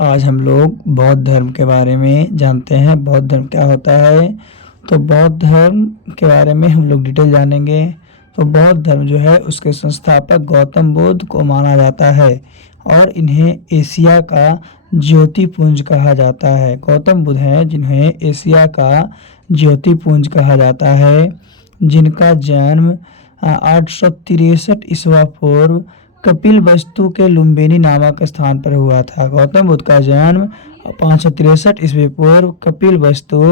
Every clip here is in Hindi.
आज हम लोग बौद्ध धर्म के बारे में जानते हैं। बौद्ध धर्म क्या होता है, तो बौद्ध धर्म के बारे में हम लोग डिटेल जानेंगे। तो बौद्ध धर्म जो है उसके संस्थापक गौतम बुद्ध को माना जाता है और इन्हें एशिया का ज्योतिपुंज कहा जाता है। गौतम बुद्ध हैं जिन्हें एशिया का ज्योतिपुंज कहा जाता है, जिनका जन्म 863 ईस्वा पूर्व कपिलवस्तु के लुम्बिनी नामक स्थान पर हुआ था। गौतम बुद्ध का जन्म 563 ईस्वी पूर्व कपिलवस्तु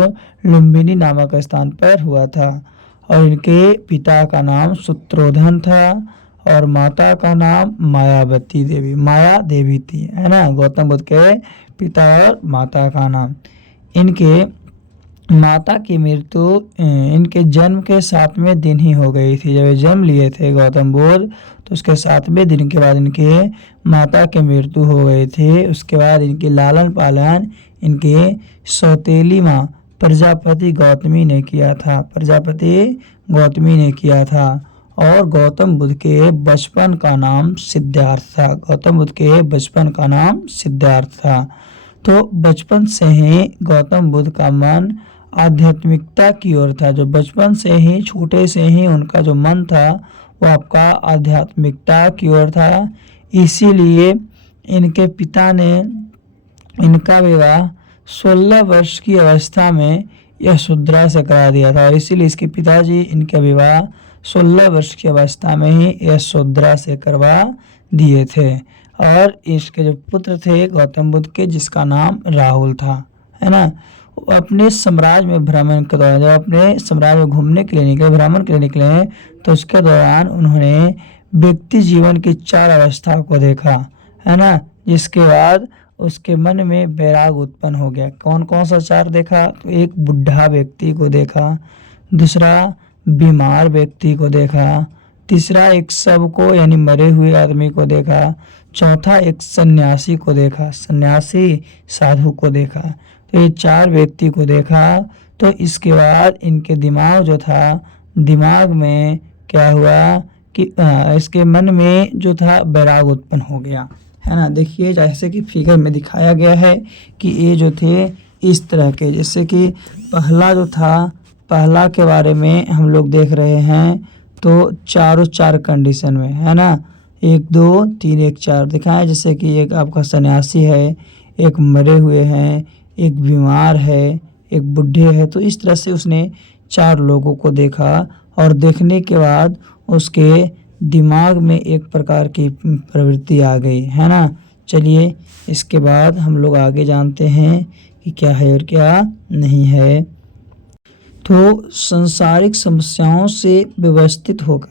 लुम्बिनी नामक स्थान पर हुआ था और इनके पिता का नाम सूत्रोधन था और माता का नाम मायावती देवी, माया देवी थी, है ना। गौतम बुद्ध के पिता और माता का नाम। इनके माता की मृत्यु इनके जन्म के 7वें दिन ही हो गई थी। जब ये जन्म लिए थे गौतम बुद्ध तो उसके 7वें दिन के बाद इनके माता की मृत्यु हो गई थी। उसके बाद इनके लालन पालन इनके सौतेली माँ प्रजापति गौतमी ने किया था, प्रजापति गौतमी ने किया था। और गौतम बुद्ध के बचपन का नाम सिद्धार्थ था। गौतम बुद्ध के बचपन का नाम सिद्धार्थ था। तो बचपन से ही गौतम बुद्ध का मन आध्यात्मिकता की ओर था। जो बचपन से ही, छोटे से ही उनका जो मन था वो आपका आध्यात्मिकता की ओर था। इसीलिए इनके पिता ने इनका विवाह 16 वर्ष की अवस्था में यशोधरा से करा दिया था और इसीलिए इसके पिताजी इनका विवाह 16 वर्ष की अवस्था में ही यशोधरा से करवा दिए थे। और इसके जो पुत्र थे गौतम बुद्ध के, जिसका नाम राहुल था, है ना, अपने साम्राज्य में भ्रमण के दौरान, जब अपने साम्राज्य में घूमने के लिए निकले, भ्रमण के लिए निकले, तो उसके दौरान उन्होंने व्यक्ति जीवन की 4 अवस्था को देखा, है ना। जिसके बाद उसके मन में वैराग उत्पन्न हो गया। कौन कौन सा 4 देखा, तो एक बुढ़ा व्यक्ति को देखा, दूसरा बीमार व्यक्ति को देखा, तीसरा एक शव को यानी मरे हुए आदमी को देखा, चौथा एक सन्यासी को देखा, सन्यासी साधु को देखा। तो ये 4 व्यक्ति को देखा। तो इसके बाद इनके दिमाग जो था, दिमाग में क्या हुआ कि इसके मन में जो था वैराग उत्पन्न हो गया, है ना। देखिए जैसे कि फिगर में दिखाया गया है कि ये जो थे इस तरह के, जैसे कि पहला जो था, पहला के बारे में हम लोग देख रहे हैं तो चारों 4 कंडीशन में, है ना, 1 2 3 1 4 दिखाया। जैसे कि एक आपका सन्यासी है, एक मरे हुए हैं, एक बीमार है, एक बूढ़े है। तो इस तरह से उसने 4 लोगों को देखा और देखने के बाद उसके दिमाग में एक प्रकार की प्रवृत्ति आ गई, है ना। चलिए इसके बाद हम लोग आगे जानते हैं कि क्या है और क्या नहीं है। तो सांसारिक समस्याओं से व्यवस्थित होकर,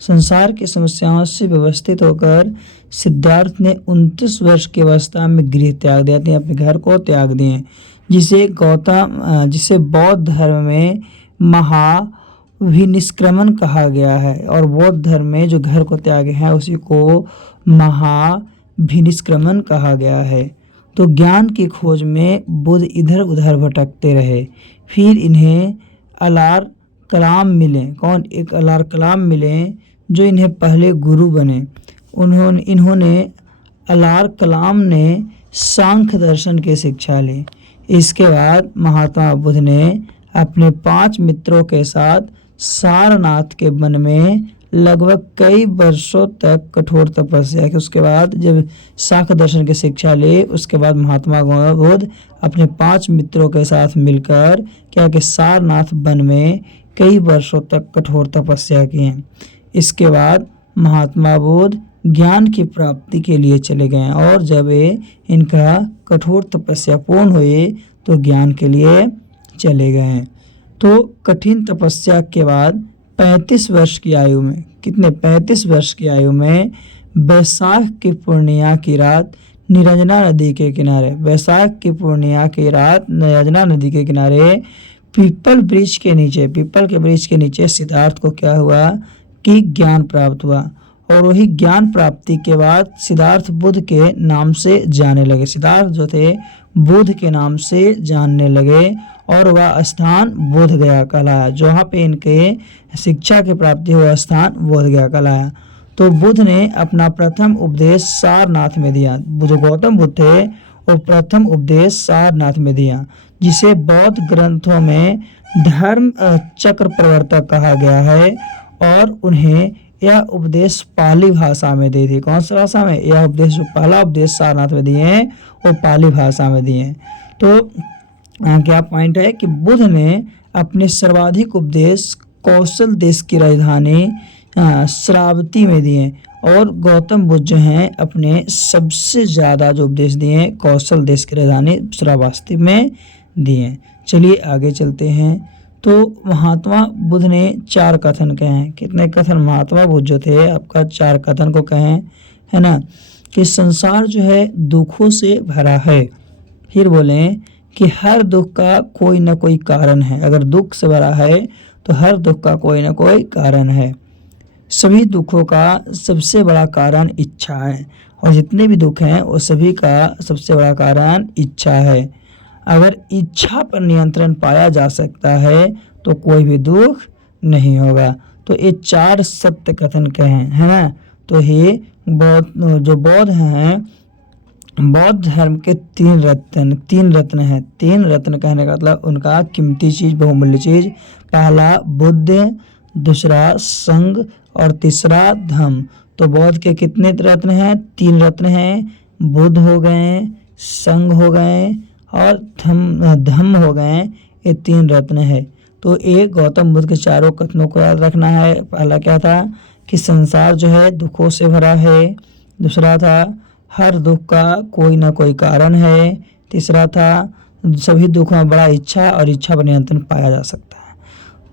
संसार की समस्याओं से व्यवस्थित होकर सिद्धार्थ ने 29 वर्ष की अवस्था में गृह त्याग दिया, अपने घर को त्याग दिए, जिसे बौद्ध धर्म में महाभिनिष्क्रमण कहा गया है। और बौद्ध धर्म में जो घर को त्यागे हैं उसी को महाभिनिष्क्रमण कहा गया है। तो ज्ञान की खोज में बुद्ध इधर उधर भटकते रहे। फिर इन्हें अलार कलाम मिले। कौन? एक अलार कलाम मिले जो इन्हें पहले गुरु बने। इन्होंने अलार कलाम ने सांख्य दर्शन की शिक्षा ली। इसके बाद महात्मा बुद्ध ने अपने 5 मित्रों के साथ सारनाथ के वन में लगभग कई वर्षों तक कठोर तपस्या की। उसके बाद जब सांख्य दर्शन की शिक्षा ली, उसके बाद महात्मा बुद्ध अपने 5 मित्रों के साथ मिलकर क्या कि सारनाथ वन में कई वर्षों तक कठोर तपस्या की। इसके बाद महात्मा बुद्ध ज्ञान की प्राप्ति के लिए चले गए और जब इनका कठोर तपस्या पूर्ण हुई तो ज्ञान के लिए चले गए। तो कठिन तपस्या के बाद 35 वर्ष की आयु में, कितने? 35 वर्ष की आयु में बैसाख की पूर्णिमा की रात निरंजना नदी के किनारे, बैसाख की पूर्णिमा की रात निरंजना नदी के किनारे पीपल के वृक्ष के नीचे सिद्धार्थ को क्या हुआ कि ज्ञान प्राप्त हुआ। और वही ज्ञान प्राप्ति के बाद सिद्धार्थ बुद्ध के नाम से जाने लगे। सिद्धार्थ जो थे बुद्ध के नाम से जानने लगे और वह स्थान बोध गया कहलाया। जहाँ पे इनके शिक्षा की प्राप्ति हुआ स्थान बोध गया कहलाया। तो बुद्ध ने अपना प्रथम उपदेश सारनाथ में दिया। जो गौतम बुद्ध थे और प्रथम उपदेश सारनाथ में दिया, जिसे बौद्ध ग्रंथों में धर्म चक्र प्रवर्तक कहा गया है। और उन्हें यह उपदेश पाली भाषा में दी थी। कौन सी भाषा में? यह उपदेश, जो पहला उपदेश सारनाथ में दिए हैं वो पाली भाषा में दिए हैं। तो क्या पॉइंट है कि बुद्ध ने अपने सर्वाधिक उपदेश कौशल देश की राजधानी श्रावती में दिए, और गौतम बुद्ध जो हैं अपने सबसे ज़्यादा जो उपदेश दिए हैं कौशल देश की राजधानी श्रावस्ती में दिए। चलिए आगे चलते हैं। तो महात्मा बुद्ध ने 4 कथन कहे हैं। कितने कथन? महात्मा बुद्ध जो थे आपका 4 कथन को कहें, है ना, कि संसार जो है दुखों से भरा है। फिर बोलें कि हर दुख का कोई ना कोई कारण है। अगर दुख से भरा है तो हर दुख का कोई ना कोई कारण है। सभी दुखों का सबसे बड़ा कारण इच्छा है, और जितने भी दुख हैं वो सभी का सबसे बड़ा कारण इच्छा है। अगर इच्छा पर नियंत्रण पाया जा सकता है तो कोई भी दुख नहीं होगा। तो ये 4 सत्य कथन कहें, है ना। तो ये जो बौद्ध हैं, बौद्ध धर्म के 3 रत्न हैं। 3 रत्न कहने का मतलब उनका कीमती चीज, बहुमूल्य चीज। पहला बुद्ध, दूसरा संघ, और तीसरा धम्म। तो बौद्ध के कितने रत्न हैं? 3 रत्न हैं। बुद्ध हो गए, संघ हो गए, और धम्म हो गए। ये 3 रत्न है। तो एक गौतम बुद्ध के 4 कथनों को याद रखना है। पहला क्या था कि संसार जो है दुखों से भरा है। दूसरा था हर दुख का कोई ना कोई कारण है। तीसरा था सभी दुखों में बड़ा इच्छा, और इच्छा पर नियंत्रण पाया जा सकता है।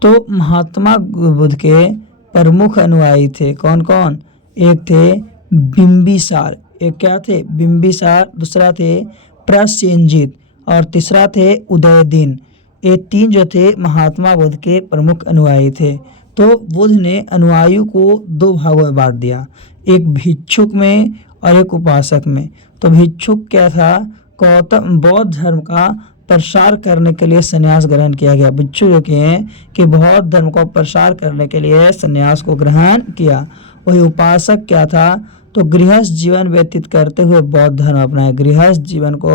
तो महात्मा बुद्ध के प्रमुख अनुयायी थे कौन कौन? एक थे बिंबिसार, एक क्या थे? बिंबिसार। दूसरा थे प्रसेनजीत, और तीसरा थे उदयदीन। ये 3 जो थे महात्मा बुद्ध के प्रमुख अनुयायी थे। तो बुद्ध ने अनुयायियों को 2 भागों में बांट दिया, एक भिक्षुक में और एक उपासक में। तो भिक्षुक क्या था? गौतम बौद्ध धर्म का प्रसार करने के लिए संन्यास ग्रहण किया गया। भिक्षु जो कि बौद्ध धर्म को प्रसार करने के लिए संन्यास को ग्रहण किया। वही उपासक क्या था? तो गृहस्थ जीवन व्यतीत करते हुए बौद्ध धर्म अपनाया। गृहस्थ जीवन को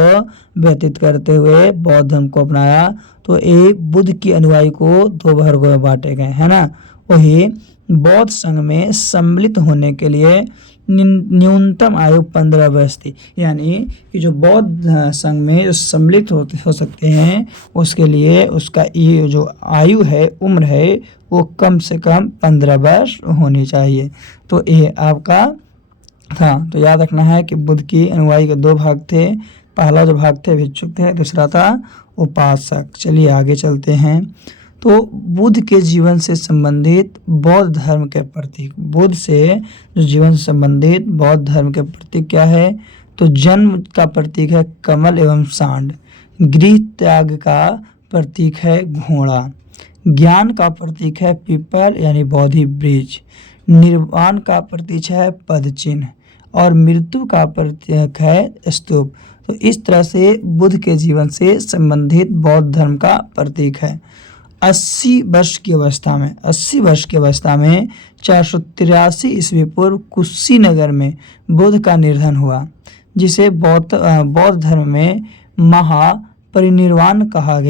व्यतीत करते हुए बौद्ध धर्म को अपनाया। तो एक बुद्ध की अनुयायी को 2 वर्गों में बांटे गए, है ना। वही बौद्ध संघ में सम्मिलित होने के लिए न्यूनतम आयु 15 वर्ष थी। यानी कि जो बौद्ध संघ में जो सम्मिलित हो सकते हैं उसके लिए उसका ये जो आयु है, उम्र है, वो कम से कम 15 वर्ष होनी चाहिए। तो ये आपका था। तो याद रखना है कि बुद्ध की अनुयायी के 2 भाग थे। पहला जो भाग थे भिक्षुक थे, दूसरा था उपासक। चलिए आगे चलते हैं। तो बुद्ध के जीवन से संबंधित बौद्ध धर्म के प्रतीक, बुद्ध से जो जीवन से संबंधित बौद्ध धर्म के प्रतीक क्या है? तो जन्म का प्रतीक है कमल एवं सांड, गृह त्याग का प्रतीक है घोड़ा, ज्ञान का प्रतीक है पीपल यानी बोधि वृक्ष, निर्वाण का प्रतीक है पद चिन्ह, और मृत्यु का प्रतीक है स्तूप। तो इस तरह से बुद्ध के जीवन से संबंधित बौद्ध धर्म का प्रतीक है। 80 वर्ष की अवस्था में 483 ईस्वी पूर्व कुशीनगर में बुद्ध का निधन हुआ, जिसे बौद्ध धर्म में महापरिनिर्वाण कहा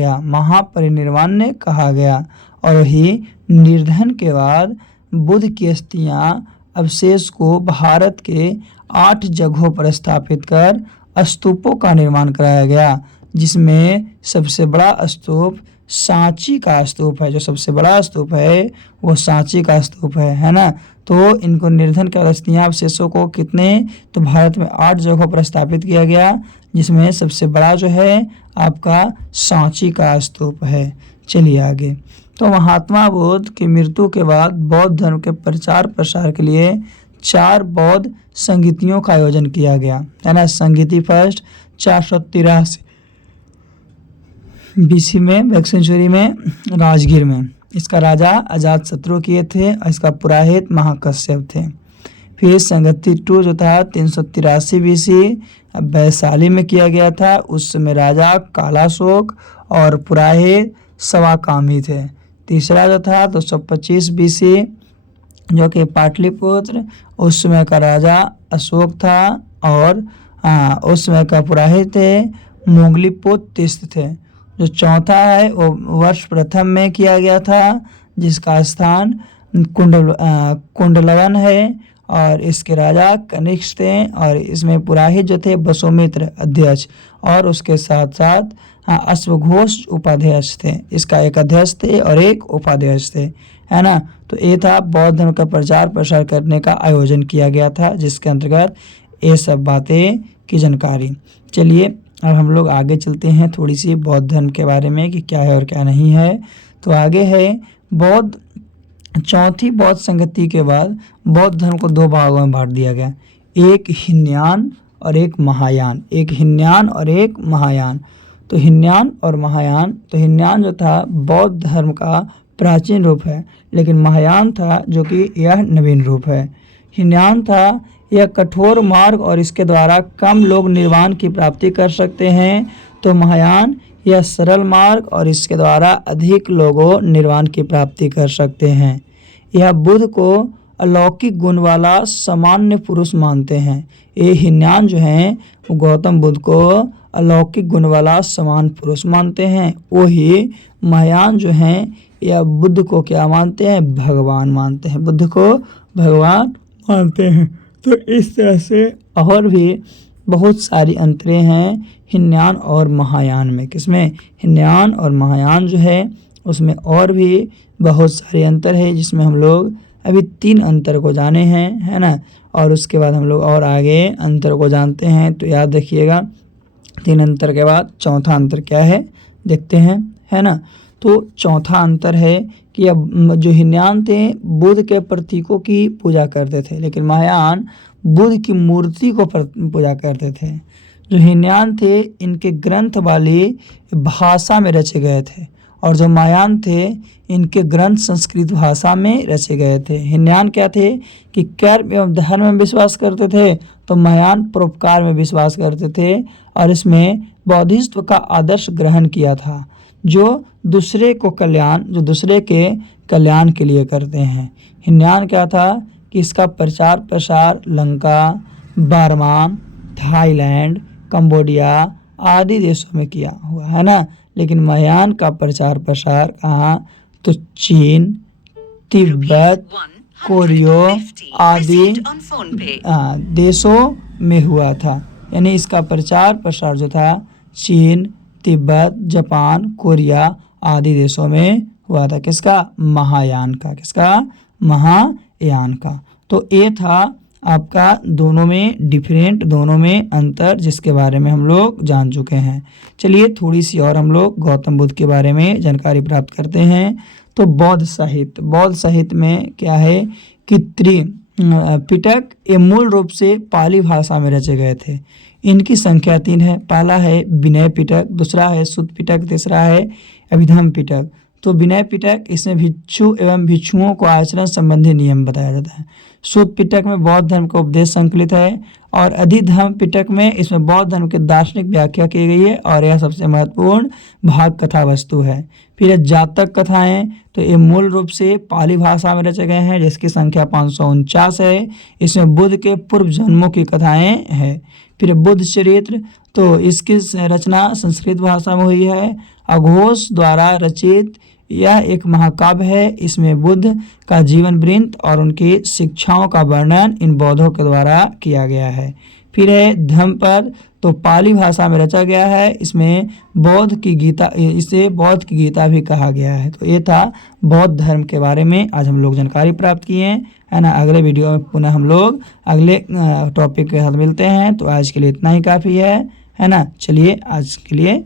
गया। और ही निधन के बाद बुद्ध की अस्थियां अवशेष को भारत के 8 जगहों पर स्थापित कर स्तूपों का निर्माण कराया गया, जिसमें सबसे बड़ा स्तूप सांची का स्तूप है। जो सबसे बड़ा स्तूप है वो सांची का स्तूप है ना। तो इनको निर्धन के अवस्थियां अवशेषों को तो भारत में 8 जगहों पर स्थापित किया गया, जिसमें सबसे बड़ा जो है आपका सांची का स्तूप है। चलिए आगे। तो महात्मा बुद्ध की मृत्यु के बाद बौद्ध धर्म के प्रचार प्रसार के लिए 4 बौद्ध संगीतियों का आयोजन किया गया, है ना। संगीति फर्स्ट 483 BC में, बैक सेंचुरी में, राजगीर में। इसका राजा अजातशत्रु किए थे और इसका पुरोहित महाकश्यप थे। फिर संगति 2 जो था 383 BC वैशाली में किया गया था। उस समय राजा कालाशोक और पुरोहित सवाकामी थे। तीसरा जो था 225 BC जो कि पाटलिपुत्र, उस समय का राजा अशोक था और उस समय का पुरोहित थे मोंगलीपुत्र तीर्थ थे। जो चौथा है वो वर्ष प्रथम में किया गया था, जिसका स्थान कुंडलवन है और इसके राजा कनिष्क थे। और इसमें पुरोहित जो थे वसुमित्र अध्यक्ष और उसके साथ साथ अश्वघोष उपाध्यक्ष थे। इसका एक अध्यक्ष थे और एक उपाध्यक्ष थे, है ना। तो ये था बौद्ध धर्म का प्रचार प्रसार करने का आयोजन किया गया था, जिसके अंतर्गत ये सब बातें की जानकारी। चलिए अब हम लोग आगे चलते हैं थोड़ी सी बौद्ध धर्म के बारे में कि क्या है और क्या नहीं है। तो आगे है चौथी बौद्ध संगति के बाद बौद्ध धर्म को दो भागों में बांट दिया गया, एक हीनयान और एक महायान। एक हीनयान और एक महायान। तो हीनयान और महायान, तो हीनयान जो था बौद्ध धर्म का प्राचीन रूप है, लेकिन महायान था जो कि यह नवीन रूप है। हीनयान था यह कठोर मार्ग और इसके द्वारा कम लोग निर्वाण की प्राप्ति कर सकते हैं, तो महायान यह सरल मार्ग और इसके द्वारा अधिक लोगों निर्वाण की प्राप्ति कर सकते हैं। यह बुद्ध को अलौकिक गुण वाला सामान्य पुरुष मानते हैं। ये हीनयान जो हैं वो गौतम बुद्ध को अलौकिक गुण वाला समान पुरुष मानते हैं। वही महायान जो हैं यह बुद्ध को क्या मानते हैं, भगवान मानते हैं, बुद्ध को भगवान मानते हैं। तो इस तरह से और भी बहुत सारी अंतरें हैं हीनयान और महायान में। किसमें, हीनयान और महायान जो है उसमें और भी बहुत सारे अंतर है, जिसमें हम लोग अभी 3 अंतर को जाने हैं, है ना। और उसके बाद हम लोग और आगे अंतर को जानते हैं। तो याद रखिएगा 3 अंतर के बाद चौथा अंतर क्या है देखते हैं, है ना। तो चौथा अंतर है कि अब जो हीनयान थे बुद्ध के प्रतीकों की पूजा करते थे, लेकिन महायान बुद्ध की मूर्ति को पूजा करते थे। जो हीनयान थे इनके ग्रंथ वाली भाषा में रचे गए थे, और जो महायान थे इनके ग्रंथ संस्कृत भाषा में रचे गए थे। हीनयान क्या थे कि कर्म एवं धर्म में विश्वास करते थे, तो महायान परोपकार में विश्वास करते थे और इसमें बौद्धिज्म का आदर्श ग्रहण किया था, जो दूसरे के कल्याण के लिए करते हैं। हीनयान क्या था कि इसका प्रचार प्रसार लंका, बर्मा, थाईलैंड, कंबोडिया आदि देशों में किया हुआ है ना। लेकिन महायान का प्रचार प्रसार कहाँ, तो चीन, तिब्बत, कोरिया आदि देशों में हुआ था। यानी इसका प्रचार प्रसार जो था चीन, तिब्बत, जापान, कोरिया आदि देशों में हुआ था। किसका, महायान का। किसका, महायान का। तो ये था आपका दोनों में डिफरेंट, दोनों में अंतर, जिसके बारे में हम लोग जान चुके हैं। चलिए थोड़ी सी और हम लोग गौतम बुद्ध के बारे में जानकारी प्राप्त करते हैं। तो बौद्ध साहित्य में क्या है कि त्रिपिटक ये मूल रूप से पाली भाषा में रचे गए थे। इनकी संख्या 3 है। पहला है विनय पिटक, दूसरा है सुत्त पिटक, तीसरा है अभिधम्म पिटक। तो विनय पिटक इसमें भिक्षु एवं भिक्षुओं को आचरण संबंधी नियम बताया जाता है। सुत्त पिटक में बौद्ध धर्म का उपदेश संकलित है, और अधिधम्म पिटक में इसमें बौद्ध धर्म की दार्शनिक व्याख्या की गई है, और यह सबसे महत्वपूर्ण भाग कथा वस्तु है। फिर जातक कथाएं, तो ये मूल रूप से पाली भाषा में रचे गए हैं, जिसकी संख्या 549 है। इसमें बुद्ध के पूर्व जन्मों की कथाएं हैं। फिर बुद्ध चरित्र, तो इसकी रचना संस्कृत भाषा में हुई है। अघोष द्वारा रचित यह एक महाकाव्य है। इसमें बुद्ध का जीवन वृत्त और उनकी शिक्षाओं का वर्णन इन बौद्धों के द्वारा किया गया है। फिर है धम्मपद, तो पाली भाषा में रचा गया है। इसमें इसे बौद्ध की गीता भी कहा गया है। तो ये था बौद्ध धर्म के बारे में आज हम लोग जानकारी प्राप्त किए, है ना। अगले वीडियो में पुनः हम लोग अगले टॉपिक के साथ मिलते हैं। तो आज के लिए इतना ही काफ़ी है ना। चलिए आज के लिए